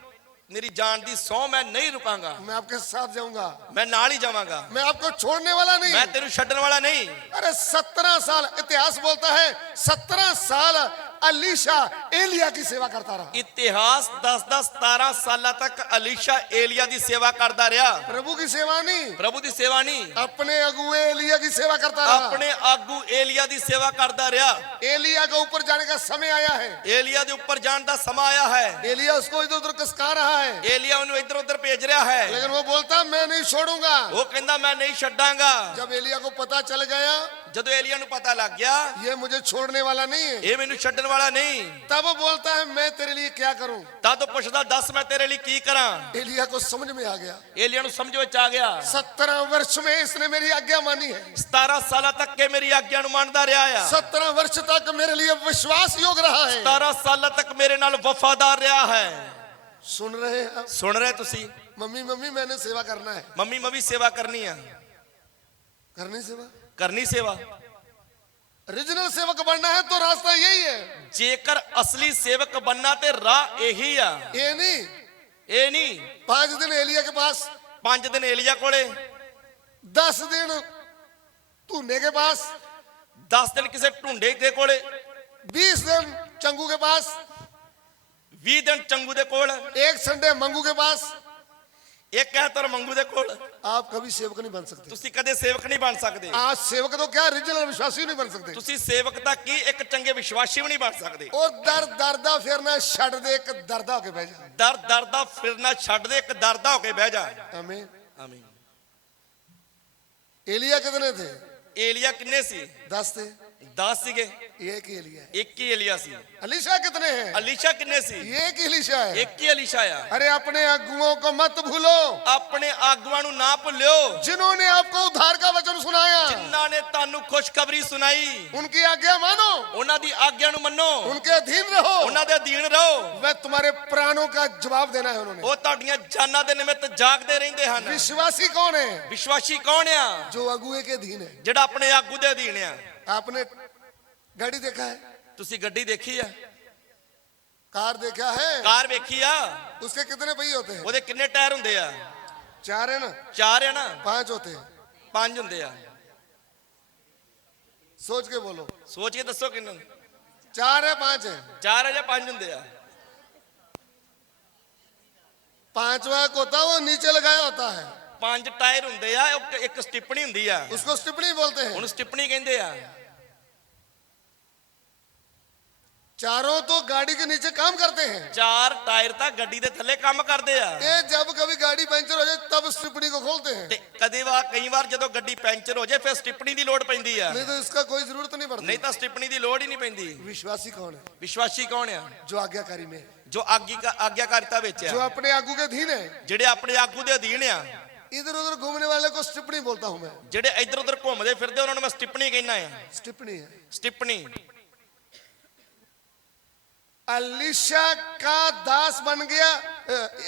ਮੇਰੀ ਜਾਨ ਦੀ ਸਹੁੰ ਮੈਂ ਨਹੀਂ ਰੁਕਾਂਗਾ मैं आपके साथ जाऊंगा, ਮੈਂ ਨਾਲ ਹੀ ਜਾਵਾਂਗਾ मैं आपको छोड़ने वाला नहीं। ਮੈਂ ਤੈਨੂੰ ਛੱਡਣ ਵਾਲਾ ਨਹੀਂ अरे 17 साल इतिहास बोलता है, 17 साल अलीशा एलिया की सेवा करता रहा। ਇਤਿਹਾਸ ਦੱਸਦਾ 17 ਸਾਲਾਂ ਤੱਕ ਅਲੀਸ਼ਾ ਏਲੀਆ ਦੀ ਸੇਵਾ ਕਰਦਾ ਰਿਹਾ प्रभु की सेवा नहीं, ਪ੍ਰਭੂ ਦੀ ਸੇਵਾ ਨਹੀਂ अपने अगुए एलिया की सेवा करता रहा। ਆਪਣੇ ਆਗੂ ਏਲੀਆ ਦੀ ਸੇਵਾ ਕਰਦਾ ਰਿਹਾ एलिया के ऊपर जाने का समय आया है। ਏਲੀਆ ਦੇ ਉੱਪਰ ਜਾਣ ਦਾ ਸਮਾਂ ਆਇਆ ਹੈ एलिया उसको इधर उधर खिसका रहा है। ਏਲੀਆ ਉਹਨੂੰ ਇੱਧਰ ਉੱਧਰ ਭੇਜ ਰਿਹਾ ਹੈ। लेकिन वो बोलता मैं नहीं छोड़ूंगा। ਉਹ ਕਹਿੰਦਾ ਮੈਂ ਨਹੀਂ ਛੱਡਾਂਗਾ। जब एलिया को पता चल गया ਜਦੋਂ ਏਲੀਆ ਨੂੰ ਪਤਾ ਲੱਗ ਗਿਆ ये मुझे छोड़ने वाला नहीं है, ਇਹ ਮੈਨੂੰ ਛੱਡਣ ਵਾਲਾ ਨਹੀਂ, तब वो बोलता है मैं तेरे लिए क्या करूं। ਤਾਂ ਤੂੰ ਪੁੱਛਦਾ ਦੱਸ ਮੈਂ ਤੇਰੇ ਲਈ ਕੀ ਕਰਾਂ। एलिया को समझ में आ गया, ਏਲੀਆ ਨੂੰ ਸਮਝ ਵਿੱਚ ਆ ਗਿਆ 17 वर्ष में इसने मेरी आज्ञा मानी है, 17 ਸਾਲਾਂ ਤੱਕ ਇਹ ਮੇਰੀ ਆਗਿਆ ਨੂੰ ਮੰਨਦਾ ਰਿਹਾ ਆ। 17 वर्ष तक मेरे लिए विश्वास योग रहा है। 17 ਸਾਲਾਂ ਤੱਕ ਮੇਰੇ ਨਾਲ ਵਫਾਦਾਰ ਰਿਹਾ ਹੈ। सुन रहे हैं आप? ਸੁਣ ਰਹੇ ਤੁਸੀਂ? मम्मी मम्मी मैंने सेवा करना है। ਮੰਮੀ ਮੈਂ ਵੀ ਸੇਵਾ ਕਰਨੀ ਆ। करनी सेवा, ਕਰਨੀ ਸੇਵਾ। रीजनल सेवक बनना है तो रास्ता यही है। ਜੇਕਰ ਅਸਲੀ ਸੇਵਕ ਬੰਨਾ ਤੇ ਰਾਹ ਇਹੀ ਆ। ये नहीं ਇਹ ਨਹੀਂ 5 दिन एलिया के पास, 5 ਦਿਨ ਏਲੀਆ ਕੋਲੇ, 10 दिन धूने के पास, 10 ਦਿਨ ਕਿਸੇ ਢੁੰਡੇ ਦੇ ਕੋਲੇ, 20 दिन चंगू के पास, 20 ਦਿਨ ਚੰਗੂ ਦੇ ਕੋਲ, एक संडे मंगू के पास। ਇੱਕ ਐਤਵਾਰ ਮੰਗੂ ਦੇ ਕੋਲ। आप कभी सेवक नहीं बन सकते। ਤੁਸੀਂ ਕਦੇ ਸੇਵਕ ਨਹੀਂ ਬਣ ਸਕਦੇ। आज सेवक तो क्या रीजनल विश्वासी नहीं बन सकते। ਤੁਸੀਂ ਸੇਵਕ ਤਾਂ ਕੀ ਇੱਕ ਚੰਗੇ ਵਿਸ਼ਵਾਸੀ ਵੀ ਨਹੀਂ ਬਣ ਸਕਦੇ। ਉਹ ਦਰਦਾ ਫਿਰਨਾ ਛੱਡ ਦੇ, ਇੱਕ ਦਰਦਾ ਹੋ ਕੇ ਬਹਿ ਜਾ। ਦਰ ਦਾ ਫਿਰਨਾ ਛੱਡ ਦੇ, ਇੱਕ ਦਰਦਾ ਹੋ ਕੇ ਬਹਿ ਜਾ। ਆਮੀਨ। ਆਮੀਨ। एलिया कितने थे? ਏਲੀਆ ਕਿੰਨੇ ਸੀ? 10 थे। 10 ਸੀਗੇ। एक ही एलिया है। ਇੱਕ ਹੀ ਏਲੀਆ ਸੀ। अलीशा कितने हैं? ਅਲੀਸ਼ਾ ਕਿੰਨੇ ਸੀ? ये एक ही अलीशा है। ਇੱਕ ਹੀ ਅਲੀਸ਼ਾ ਆ। अरे अपने अगुओं को मत भूलो, ਆਪਣੇ ਆਗੂਆਂ ਨੂੰ ਨਾ ਭੁੱਲਿਓ जिन्होंने आपको उद्धार का वचन सुनाया। ਜਿਨ੍ਹਾਂ ਨੇ ਤੁਹਾਨੂੰ ਖੁਸ਼ਖਬਰੀ ਸੁਣਾਈ। उनकी आज्ञा मानो, ਉਹਨਾਂ ਦੀ ਆਗਿਆ ਨੂੰ ਮੰਨੋ, उनके अधीन रहो। ਉਹਨਾਂ ਦੇ ਅਧੀਨ ਰਹੋ। वह तुम्हारे प्राणों का जवाब देना है उन्होंने। ਉਹ ਤੁਹਾਡੀਆਂ ਜਾਨਾਂ ਦੇ ਨਿਮਿਤ ਜਾਗਦੇ ਰਹਿੰਦੇ ਹਨ। विश्वासी कौन है? ਵਿਸ਼ਵਾਸੀ ਕੌਣ ਆ? जो अगुए के अधीन है। ਜਿਹੜਾ ਆਪਣੇ ਆਗੂ ਦੇ ਅਧੀਨ ਆ। आपने गाड़ी देखा है, ਤੁਸੀਂ ਗੱਡੀ ਦੇਖੀ ਆ? कार देखा है, ਕਾਰ ਵੇਖੀ ਆ? उसके कितने पहिए होते हैं? ਉਹਦੇ ਕਿੰਨੇ ਟਾਇਰ ਹੁੰਦੇ ਆ? 4 है ना, 4 ਆ ਨਾ? 5 होते हैं। 5 ਹੁੰਦੇ ਆ। सोच के बोलो, ਸੋਚ ਕੇ ਦੱਸੋ ਕਿੰਨੇ? 4 है 5 है? 4 ਆ ਜਾਂ 5 ਹੁੰਦੇ ਆ? 5वां एक होता है, वो नीचे लगाया होता है, 5 ਟਾਇਰ ਹੁੰਦੇ ਆ। ਇੱਕ ਸਟਿੱਪਣੀ ਹੁੰਦੀ ਆ, उसको स्टिपनी बोलते हैं। ਉਹਨੂੰ ਸਟਿੱਪਣੀ ਕਹਿੰਦੇ ਆ। चारों तो गाड़ी के नीचे काम करते हैं। 4 ਟਾਇਰ ਤਾਂ ਗੱਡੀ ਦੇ ਥੱਲੇ ਕੰਮ ਕਰਦੇ ਆ। ये जब कभी गाड़ी पंचर हो जाए तब स्टिपनी को खोलते हैं, ਤੇ ਕਈ ਵਾਰ ਜਦੋਂ ਗੱਡੀ ਪੈਂਚਰ ਹੋ ਜਾਏ ਫਿਰ ਸਟਿੱਪਣੀ ਦੀ ਲੋੜ ਪੈਂਦੀ ਆ। नहीं तो इसका कोई जरूरत नहीं पड़ती। ਨਹੀਂ ਤਾਂ ਸਟਿੱਪਣੀ ਦੀ ਲੋੜ ਹੀ ਨਹੀਂ ਪੈਂਦੀ। विश्वासी कौन है? ਵਿਸ਼ਵਾਸੀ ਕੌਣ ਆ? जो आज्ञाकारी में है, ਜੋ ਆਗਿਆਕਾਰਿਤਾ ਵਿੱਚ जो ਆ, अपने आगू के अधीन है। ਜਿਹੜੇ ਆਪਣੇ ਆਗੂ ਦੇ ਅਧੀਨ ਆ। इधर उधर घूमने वाले को स्टिपनी बोलता हूं मैं। ਜਿਹੜੇ ਇੱਧਰ ਉੱਧਰ ਘੁੰਮਦੇ ਫਿਰਦੇ ਉਹਨਾਂ ਨੂੰ ਮੈਂ ਸਟਿੱਪਣੀ ਕਹਿੰਦਾ ਆ। स्टिपनी है। ਸਟਿੱਪਣੀ। अलीशा का दास बन गया,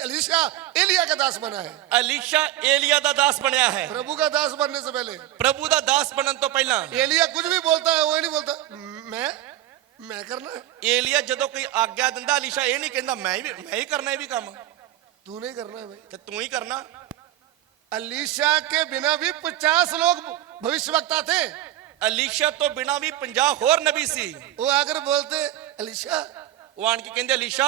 अलीशा एलिया का दास बना है। ਅਲੀਸ਼ਾ ਏਲੀਆ ਦਾ ਦਾਸ ਬਣਿਆ ਹੈ। प्रभु का दास बनने से पहले ਪ੍ਰਭੂ ਦਾ ਦਾਸ ਬਣਨ ਤੋਂ ਪਹਿਲਾਂ एलिया कुछ भी बोलता है, वो नहीं बोलता मैं करना है। ਏਲੀਆ ਜਦੋਂ ਕੋਈ ਆਗਿਆ ਦਿੰਦਾ ਅਲੀਸ਼ਾ ਇਹ ਨਹੀਂ ਕਹਿੰਦਾ ਮੈਂ ਹੀ ਕਰਨਾ ਇਹ ਵੀ ਕੰਮ, तू नहीं करना है भाई। ਤੇ ਤੂੰ ਹੀ करना। अलीशा के बिना भी 50 लोग भविष्यवक्ता थे। ਅਲੀਸ਼ਾ ਤੋਂ ਬਿਨਾ ਵੀ 50 ਹੋਰ ਨਬੀ ਸੀ। वो आकर बोलते, अलीशा ਉਹ ਆਣ ਕੇ ਕਹਿੰਦੇ ਅਲੀਸ਼ਾ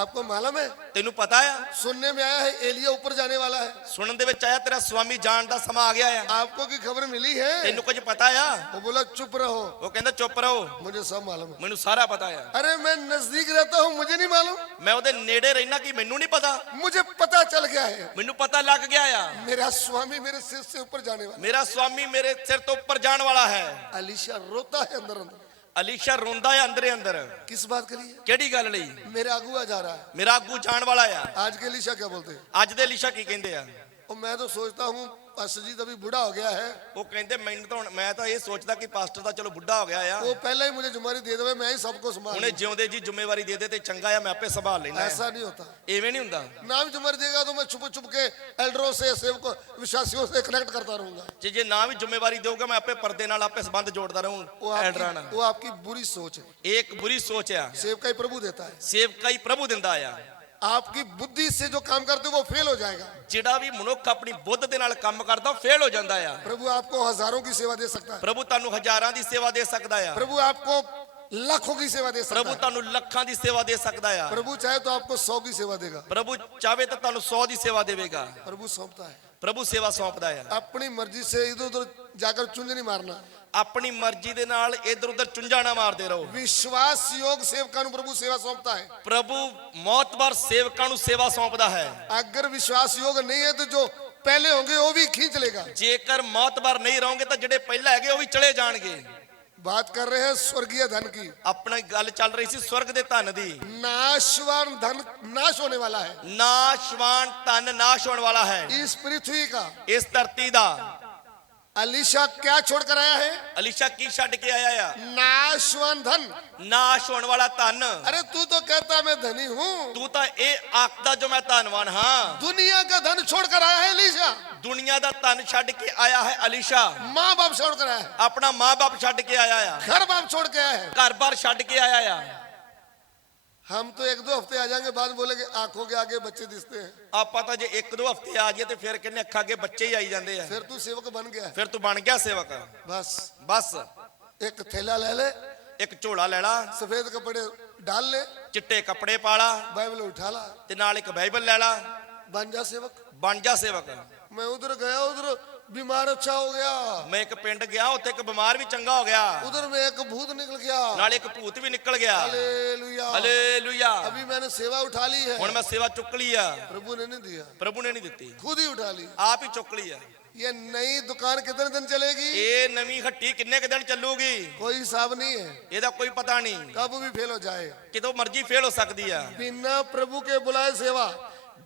आपको मालूम है, ਤੈਨੂੰ ਪਤਾ ਆ? सुनने में आया है एलिया ऊपर जाने वाला है। ਸੁਣਨ ਦੇ ਵਿੱਚ ਆਇਆ ਤੇਰਾ ਸਵਾਮੀ ਜਾਣ ਦਾ ਸਮਾਂ ਆ ਗਿਆ ਆ। आपको की खबर मिली है? ਤੈਨੂੰ ਕੁਝ ਪਤਾ ਆ? वो बोला चुप रहो, ਉਹ ਕਹਿੰਦਾ ਚੁੱਪ ਰਹੋ, मुझे सब मालूम है। ਮੈਨੂੰ ਸਾਰਾ पता ਆ। अरे मैं नजदीक रहता हूँ, मुझे नहीं मालूम? ਮੈਂ ਉਹਦੇ ਨੇੜੇ ਰਹਿਣਾ ਕਿ ਮੈਨੂੰ नहीं पता? मुझे पता चल गया है, ਮੈਨੂੰ पता ਲੱਗ ਗਿਆ ਆ। मेरा स्वामी मेरे सिर से ऊपर जाने वाला। ਮੇਰਾ ਸਵਾਮੀ ਮੇਰੇ ਸਿਰ ਤੋਂ ਉੱਪਰ ਜਾਣ ਵਾਲਾ ਹੈ। अलीशा रोता है अंदर अंदर। ਅਲੀਸ਼ਾ ਰੋਂਦਾ ਹੈ ਅੰਦਰੇ ਅੰਦਰ। किस बात के लिए? ਕਿਹੜੀ ਗੱਲ ਲਈ? मेरा अगुआ जा रहा है। ਮੇਰਾ ਆਗੂ ਜਾਣ ਵਾਲਾ ਆ। आज के अलीशा क्या बोलते हैं? ਅੱਜ ਦੇ ਅਲੀਸ਼ਾ ਕੀ ਕਹਿੰਦੇ ਆ? और मैं तो सोचता हूँ पास्टर जी तभी बूढ़ा हो गया है, ਉਹ ਕਹਿੰਦੇ ਮੈਨੂੰ ਤਾਂ ਮੈਂ ਤਾਂ ਇਹ ਸੋਚਦਾ ਕਿ ਪਾਸਟਰ ਤਾਂ ਚਲੋ ਬੁੱਢਾ ਹੋ ਗਿਆ ਆ, वो पहले ही मुझे जुम्मेवारी दे दे, मैं ही सबको संभाल ਉਹਨੇ लूं। ਜਿਉਂਦੇ ਜੀ ਜ਼ਿੰਮੇਵਾਰੀ ਦੇ ਦੇ ਤੇ ਚੰਗਾ ਆ, ਮੈਂ ਆਪੇ ਸੰਭਾਲ ਲੈਣਾ। ऐसा नहीं होता। ਐਵੇਂ ਨਹੀਂ ਹੁੰਦਾ। ना भी जुम्मेवारी देगा तो मैं छुप छुप के एल्डरों से सेवकों विश्वासियों से कनेक्ट करता रहूंगा। ਜੇ ਨਾ ਵੀ ਜ਼ਿੰਮੇਵਾਰੀ ਦੇਊਗਾ ਮੈਂ ਆਪੇ ਪਰਦੇ ਨਾਲ ਆਪੇ ਸੰਬੰਧ ਜੋੜਦਾ ਰਹੂੰ ਐਡਰਾਂ ਨਾਲ। वो आपकी बुरी सोच है। ਇਹ ਇੱਕ ਬੁਰੀ ਸੋਚ ਆ। सेवका ही प्रभु देता है। ਸੇਵਕਾ ਹੀ ਪ੍ਰਭੂ ਦਿੰਦਾ ਆ। आपकी बुद्धि से जो काम करते हो वो फेल हो जाएगा। ਜਿਹੜਾ ਵੀ ਮਨੁੱਖ ਆਪਣੀ ਬੁੱਧ ਦੇ ਨਾਲ ਕੰਮ ਕਰਦਾ ਉਹ ਫੇਲ ਹੋ ਜਾਂਦਾ ਆ। प्रभु आपको हजारों की सेवा दे सकता है। ਪ੍ਰਭੂ ਤੁਹਾਨੂੰ ਹਜ਼ਾਰਾਂ ਦੀ ਸੇਵਾ ਦੇ ਸਕਦਾ ਆ। प्रभु आपको लाखों की सेवा दे सकता ਪ੍ਰਭੂ है। ਤੁਹਾਨੂੰ ਲੱਖਾਂ ਦੀ ਸੇਵਾ ਦੇ ਸਕਦਾ ਆ। प्रभु चाहे तो आपको 100 की सेवा देगा। ਪ੍ਰਭੂ ਚਾਹੇ ਤਾਂ ਤੁਹਾਨੂੰ 100 ਦੀ ਸੇਵਾ ਦੇਵੇਗਾ। प्रभु सौंपता है। ਪ੍ਰਭੂ ਸੇਵਾ ਸੌਂਪਦਾ ਆ। अपनी मर्जी से इधर उधर जाकर चुंझ नहीं मारना। ਆਪਣੀ ਮਰਜ਼ੀ ਦੇ ਨਾਲ ਇਧਰ ਉਧਰ ਚੁੰਝਾ ਨਾ ਮਾਰਦੇ ਰਹੋ। विश्वास योग सेवका नु प्रभु सेवा सौंपता है। ਪ੍ਰਭੂ ਮੌਤਬਰ ਸੇਵਕਾਂ ਨੂੰ ਸੇਵਾ ਸੌਂਪਦਾ ਹੈ। अगर विश्वास योग नहीं है तो जो पहले होंगे वो भी खींच लेगा। ਜੇਕਰ ਮੌਤਬਰ ਨਹੀਂ ਰਹੋਗੇ ਤਾਂ ਜਿਹੜੇ ਪਹਿਲਾਂ ਹੈਗੇ ਉਹ ਵੀ ਚਲੇ ਜਾਣਗੇ। बात कर रहे हैं स्वर्गीय धन की। ਆਪਣੀ ਗੱਲ ਚੱਲ ਰਹੀ ਸੀ ਸਵਰਗ ਦੇ ਧਨ ਦੀ। नाशवान धन नाश होने वाला है। ਨਾਸ਼ਵਾਨ ਧਨ ਨਾਸ਼ ਹੋਣ ਵਾਲਾ ਹੈ इस पृथ्वी का। ਇਸ ਧਰਤੀ ਦਾ। अलीशा क्या छोड़कर आया है? ਅਲੀਸ਼ਾ ਕੀ ਛੱਡ ਕੇ ਆਇਆ ਆ? नाशवान धन। ਨਾਸ਼ ਹੋਣ ਵਾਲਾ ਧਨ। अरे तू तो कहता मैं धनी हूँ। ਤੂੰ ਤਾਂ ਇਹ ਆਖਦਾ ਜੋ ਮੈਂ ਧਨਵਾਨ ਹਾਂ। दुनिया का धन छोड़कर आया है अलीशा। ਦੁਨੀਆ ਦਾ ਧਨ ਛੱਡ ਕੇ ਆਇਆ ਹੈ ਅਲੀਸ਼ਾ। माँ बाप छोड़कर आया है। ਆਪਣਾ ਮਾਂ-ਬਾਪ ਛੱਡ ਕੇ ਆਇਆ ਆ। घर बाप छोड़ के आया है। ਘਰ-ਬਾਰ ਛੱਡ ਕੇ ਆਇਆ ਆ। हम तो एक दो हफ्ते आ जाएंगे बाद बोलेंगे आंखों के आगे बच्चे दिखते हैं। ਆਪਾਂ ਤਾਂ ਜੇ ਇੱਕ ਦੋ ਹਫ਼ਤੇ ਆ ਜਾਈਏ ਤੇ ਫਿਰ ਕਹਿੰਦੇ ਅੱਖਾਂ ਅੱਗੇ ਬੱਚੇ ਹੀ ਆਈ ਜਾਂਦੇ ਆ। फिर तू सेवक बन गया। ਫਿਰ ਤੂੰ ਬਣ ਗਿਆ ਸੇਵਕ। बस ਬਸ एक थैला ले ले, ਇੱਕ ਝੋਲਾ ਲੈ ਲਾ, सफेद कपड़े डाल ले, ਚਿੱਟੇ ਕੱਪੜੇ ਪਾ ਲਾ बाइबल उठा ला, ਤੇ ਨਾਲ ਇੱਕ ਬਾਈਬਲ ਲੈ ਲਾ, बन जा सेवक। ਬਣ ਜਾ ਸੇਵਕ। मैं उधर गया, उधर बीमार अच्छा हो गया, ਮੈਂ ਇੱਕ ਪਿੰਡ ਗਿਆ ਉੱਥੇ ਇੱਕ ਬਿਮਾਰ ਵੀ ਚੰਗਾ ਹੋ ਗਿਆ, उधर में एक भूत निकल गया। ਨਾਲ ਇੱਕ ਭੂਤ ਵੀ ਨਿਕਲ ਗਿਆ। हालेलुया। ਹਾਲੇਲੂਇਆ। अभी मैंने सेवा उठा ली है। ਹੁਣ ਮੈਂ ਸੇਵਾ ਚੁੱਕ ਲਈ ਆ। प्रभु ने नहीं दिया, ਪ੍ਰਭੂ ਨੇ ਨਹੀਂ ਦਿੱਤੀ, खुद ही उठा ली। ਆਪ ਹੀ ਚੁੱਕ ਲਈ ਆ। ये नई दुकान कितने दिन चलेगी? ਇਹ ਨਵੀਂ ਹੱਟੀ ਕਿੰਨੇ ਕੁ ਦਿਨ ਚੱਲੂਗੀ कोई हिसाब नहीं है, ਇਹਦਾ ਕੋਈ ਪਤਾ ਨਹੀਂ, कब भी फेल हो जाए। ਕਿਦੋਂ ਮਰਜ਼ੀ ਫੇਲ ਹੋ ਸਕਦੀ ਆ। बिना प्रभु के बुलाए सेवा।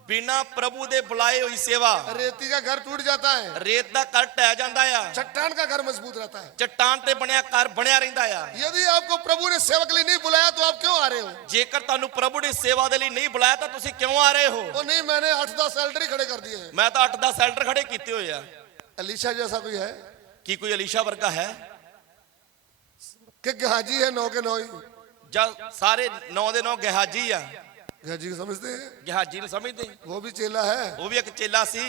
ਬਿਨਾ ਪ੍ਰਭੂ ਦੇ ਬੁਲਾਏ ਹੋਈ ਸੇਵਾ। रेती का घर टूट जाता है, ਰੇਤ ਦਾ ਘਰ ਢਹਿ ਜਾਂਦਾ ਆ, चट्टान का घर मजबूत रहता है। ਚੱਟਾਨ ਤੇ ਬਣਿਆ ਘਰ ਬਣਿਆ ਰਹਿੰਦਾ ਆ। यदि आपको प्रभु ने सेवा के लिए नहीं बुलाया तो आप क्यों आ रहे हो? ਜੇਕਰ ਤੁਹਾਨੂੰ ਪ੍ਰਭੂ ਦੀ ਸੇਵਾ ਦੇ ਲਈ ਨਹੀਂ ਬੁਲਾਇਆ ਤਾਂ ਤੁਸੀਂ ਕਿਉਂ ਆ ਰਹੇ ਹੋ? वो नहीं, मैंने 8-10 सैलरी खड़े कर दिए हैं। ਮੈਂ ਤਾਂ 8-10 ਸੈਲਟਰ ਖੜੇ ਕੀਤੇ ਹੋਏ ਆ। अलीशा जैसा कोई है ਕੀ ਕੋਈ ਅਲੀਸ਼ਾ ਵਰਗਾ ਹੈ कि गहाजी है 9 के 9 ही? ਜਾਂ ਸਾਰੇ 9 ਦੇ 9 ਗਹਾਜੀ ਆ? गहाजी को समझते हैं, ਗਹਾਜੀ ਨੂੰ ਸਮਝਦੇ? वो भी चेला है। ਉਹ ਵੀ ਇੱਕ ਚੇਲਾ ਸੀ।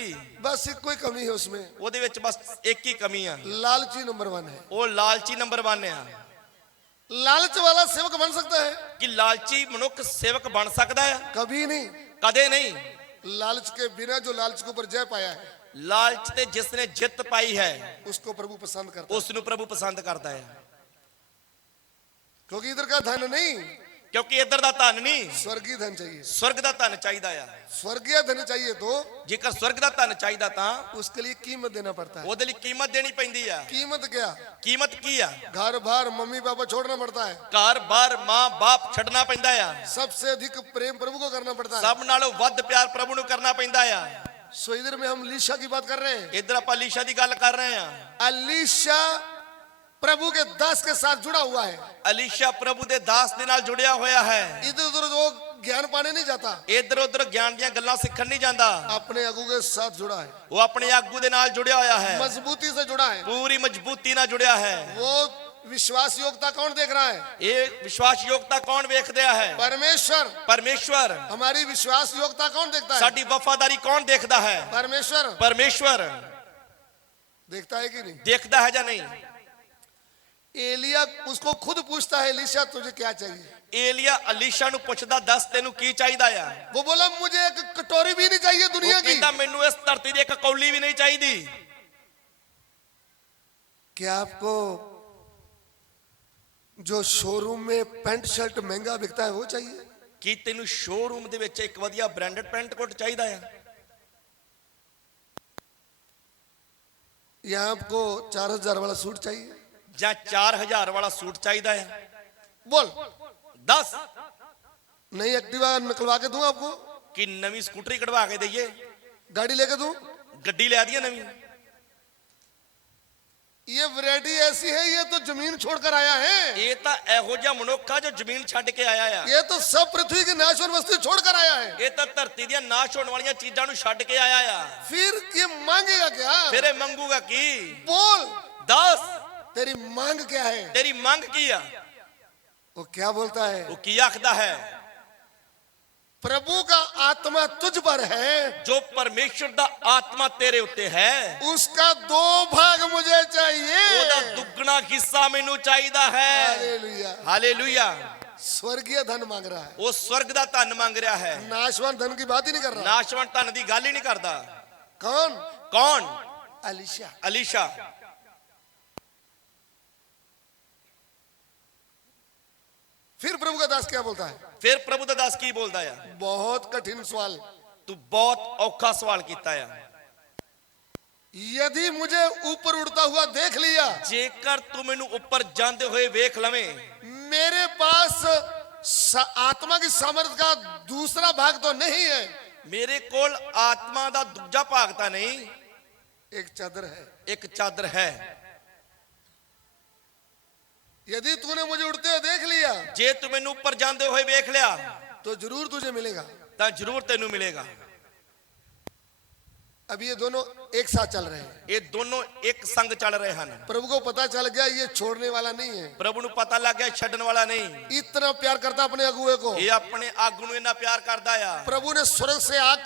बस एक कोई कमी है उसमें, ਉਹਦੇ ਵਿੱਚ ਬਸ ਇੱਕ ਹੀ ਕਮੀ ਆ, लालची नंबर 1 है। ਉਹ ਲਾਲਚੀ ਨੰਬਰ 1 ਆ। लालच वाला सेवक बन सकता है? ਕਿ ਲਾਲਚੀ ਮਨੁੱਖ ਸੇਵਕ ਬਣ ਸਕਦਾ ਆ? कभी नहीं। ਕਦੇ ਨਹੀਂ। लालच के बिना जो लालच के ऊपर जय पाया है ਲਾਲਚ ਤੇ ਜਿਸ ਨੇ ਜਿੱਤ ਪਾਈ ਹੈ उसको प्रभु पसंद करता है। ਉਸ ਨੂੰ ਪ੍ਰਭੂ ਪਸੰਦ ਕਰਦਾ ਹੈ। क्योंकि इधर का धन नहीं, ਕਿਉਂਕਿ ਇੱਧਰ ਦਾ ਧਨ ਨਹੀਂ, स्वर्गीय धन चाहिए। ਸਵਰਗ ਦਾ ਧਨ ਚਾਹੀਦਾ ਆ। स्वर्गीय धन चाहिए तो ਜੇਕਰ ਸਵਰਗ ਦਾ ਧਨ ਚਾਹੀਦਾ ਤਾਂ उसके लिए कीमत देना पड़ता है। ਉਹਦੇ ਲਈ ਕੀਮਤ ਦੇਣੀ ਪੈਂਦੀ ਆ। कीमत क्या? ਕੀਮਤ ਕੀ ਆ? घर बार मम्मी पापा छोड़ना पड़ता है। ਘਰ ਬਾਰ ਮਾਂ ਬਾਪ ਛੱਡਣਾ ਪੈਂਦਾ ਆ। सबसे अधिक प्रेम प्रभु को करना पड़ता है। ਸਭ ਨਾਲੋਂ ਵੱਧ ਪਿਆਰ ਪ੍ਰਭੂ ਨੂੰ ਕਰਨਾ ਪੈਂਦਾ ਆ। सो इधर में हम लीशा की बात कर रहे हैं। ਇੱਧਰ ਆਪਾਂ ਅਲੀਸ਼ਾ ਦੀ ਗੱਲ ਕਰ ਰਹੇ ਆ। अलीशा प्रभु के दास के साथ जुड़ा हुआ है। ਅਲੀਸ਼ਾ ਪ੍ਰਭੂ ਦੇ ਦਾਸ ਦੇ ਨਾਲ ਜੁੜਿਆ ਹੋਇਆ ਹੈ। इधर उधर वो ज्ञान पाने नहीं जाता, ਇੱਧਰ ਉੱਧਰ ਗਿਆਨ ਦੀਆਂ ਗੱਲਾਂ ਸਿੱਖਣ ਨਹੀਂ ਜਾਂਦਾ। अपने अगु के साथ जुड़ा है, ਉਹ ਆਪਣੇ ਆਗੂ ਦੇ ਨਾਲ ਜੁੜਿਆ ਹੋਇਆ ਹੈ, मजबूती से जुड़ा है। ਪੂਰੀ ਮਜ਼ਬੂਤੀ ਨਾਲ ਜੁੜਿਆ ਹੈ। वो विश्वास योग्यता कौन देख रहा है? ਇਹ ਵਿਸ਼ਵਾਸ ਯੋਗਤਾ ਕੌਣ ਵੇਖਦਾ ਹੈ? परमेश्वर। ਪਰਮੇਸ਼ਵਰ। हमारी विश्वास योग्यता कौन देखता है? ਸਾਡੀ ਵਫਾਦਾਰੀ ਕੌਣ ਦੇਖਦਾ ਹੈ? परमेश्वर ਪਰਮੇਸ਼ਵਰ देखता है कि नहीं? ਦੇਖਦਾ ਹੈ ਜਾਂ ਨਹੀਂ? एलिया उसको खुद पूछता है, एलीशा तुझे क्या चाहिए? ਏਲੀਆ ਅਲੀਸ਼ਾ ਨੂੰ ਪੁੱਛਦਾ, ਦੱਸ ਤੈਨੂੰ ਕੀ ਚਾਹੀਦਾ ਆ? वो बोला मुझे एक कटोरी भी नहीं चाहिए दुनिया ਉਹ की। ਕਹਿੰਦਾ ਮੈਨੂੰ ਇਸ ਧਰਤੀ ਦੀ ਇੱਕ ਕੌਲੀ ਵੀ ਨਹੀਂ ਚਾਹੀਦੀ। क्या आपको जो शोरूम में पैंट शर्ट महंगा बिकता है वो चाहिए? ਕੀ ਤੈਨੂੰ ਸ਼ੋਰੂਮ ਦੇ ਵਿੱਚ ਇੱਕ ਵਧੀਆ ਬ੍ਰਾਂਡਡ ਪੈਂਟ ਕੋਟ ਚਾਹੀਦਾ ਆ? या आपको 4000 वाला सूट चाहिए? ਜਾਂ 4000 ਵਾਲਾ ਸੂਟ ਚਾਹੀਦਾ ਆ? बोल। ਦੱਸ। नई एक्टिवा निकलवा के दूं आपको? ਕਿ ਨਵੀਂ ਸਕੂਟਰੀ ਕਢਵਾ ਕੇ ਦਈਏ? गाड़ी लेके दूं? ਗੱਡੀ ਲੈ ਦਈਏ ਨਵੀਂ? ये वैरायटी ऐसी है, ये तो जमीन छोड़कर आया है। ਇਹ ਤਾਂ ਇਹੋ ਜਿਹਾ ਮਨੁੱਖ ਆ ਜੋ ਜ਼ਮੀਨ ਛੱਡ ਕੇ ਆਇਆ ਆ। ये तो सब पृथ्वी की नाशवान वस्तु छोड़कर आया है। ਇਹ ਤਾਂ ਧਰਤੀ ਦੀਆਂ ਨਾਸ਼ ਹੋਣ ਵਾਲੀਆਂ ਚੀਜ਼ਾਂ ਨੂੰ ਛੱਡ ਕੇ ਆਇਆ ਆ। फिर ये मांगेगा क्या? ਫਿਰ ਇਹ ਮੰਗੂਗਾ ਕੀ? बोल। ਦੱਸ तेरी मांग क्या है? ਤੇਰੀ ਮੰਗ ਕੀ ਆ? वो क्या बोलता है? ਉਹ ਕੀ ਆਖਦਾ ਹੈ? प्रभु का आत्मा तुझ पर है, ਜੋ ਪਰਮੇਸ਼ਰ ਦਾ ਆਤਮਾ ਤੇਰੇ ਉੱਤੇ ਹੈ उसका 2 भाग मुझे चाहिए। ਉਹਦਾ ਦੁੱਗਣਾ ਹਿੱਸਾ ਮੈਨੂੰ ਚਾਹੀਦਾ ਹੈ। हालेलुया। ਹਾਲੇਲੂਇਆ। स्वर्गीय धन मांग रहा है, ਉਹ ਸਵਰਗ ਦਾ ਧਨ ਮੰਗ ਰਿਹਾ ਹੈ, नाशवान धन की बात ही नहीं कर रहा। ਨਾਸ਼ਵੰਤ ਧਨ ਦੀ ਗੱਲ ਹੀ ਨਹੀਂ ਕਰਦਾ। कौन? कौन? अलीशा। अलीशा। फिर प्रभु का दास क्या बोलता है? फिर प्रभु दा दास की बोलदा है? बहुत कठिन सवाल। तू बहुत औखा सवाल कीता है। यदि मुझे ऊपर उड़ता हुआ देख लिया, जेकर तू मैनू ऊपर जाते हुए वेख लवे, मेरे पास आत्मा की सामर्थ्य का दूसरा भाग तो नहीं है, मेरे कोल आत्मा दा दूजा भाग तां नहीं, एक चादर है। एक चादर है। यदि तूने मुझे उड़ते हुए देख लिया जे तू मैनू ऊपर जाते हुए वेख लिया तो जरूर तुझे मिलेगा। तां जरूर तेनू मिलेगा। अब ये दोनों एक साथ चल रहे हैं। ये दोनों एक संग चल रहे हैं। प्रभु को पता चल गया ये छोड़ने वाला नहीं है। प्रभु नू पता लग गया छड्डण वाला नहीं। इतना प्यार करता अपने अगुए को। ये अपने आगू नू इन्ना प्यार करदा आ। प्रभु ने स्वर्ग से आग